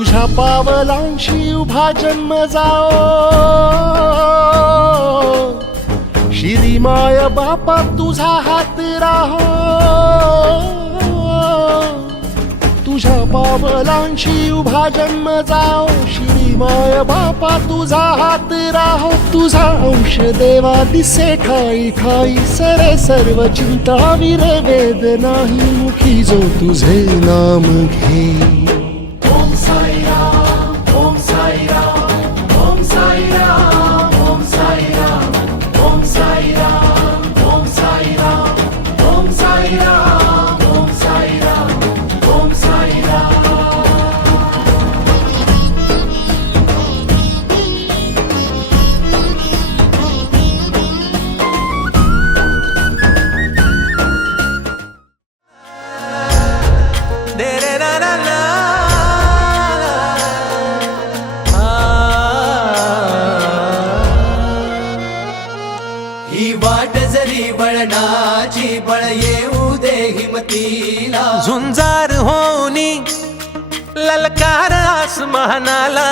तुझ्या पावलांशी उभा जन्म जाओ. शिरीमाय बापा तुझा हात राहो. तुझ्या पावलांशी उभा जन्म जाओ. श्रीमाय बापा तुझा हात राहो. तुझा अंश देवा दिसे ठाई ठाई सरे सर्व चिंता विरे वेद नाही मुखी. जो तुझे नाम घे बळणाची बळ येऊ दे हिमतीला. झुंजार होनी ललकार आसमानाला.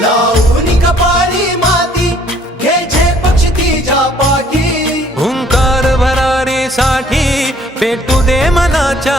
लावून कपाळी माती घे झे पक्षी तिच्या पाठी. हुंकार भरारीसाठी पेटू दे मनाच्या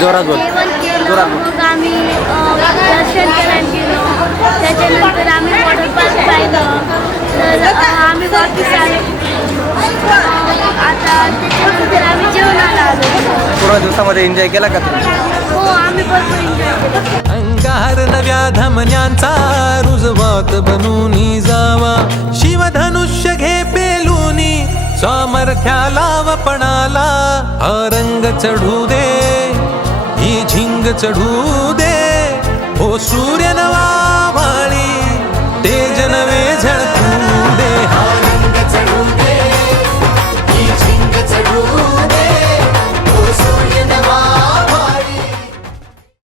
जोरात बोल. जेवण केलं जोरात बोल. मग आम्ही अ, दर्शन करायला गेलो. त्याच्यानंतर आम्ही वॉटर पार्क पाहिलं. तर अ, आम्ही वापस आलो अ, आता त्याच्यानंतर आम्ही जेवणाला आलो. पूर्ण दिवसामध्ये एन्जॉय केला का तुम्ही? हो आम्ही भरपूर एन्जॉय केलं. अंगार नव्या धमन्यांचा रुजवात बनूनी जावा. शिवधनुष्य घे पेलूनी सामर्थ्याला वपणाला हा रंग चढू रंग चढू दे. हो सूर्य नवा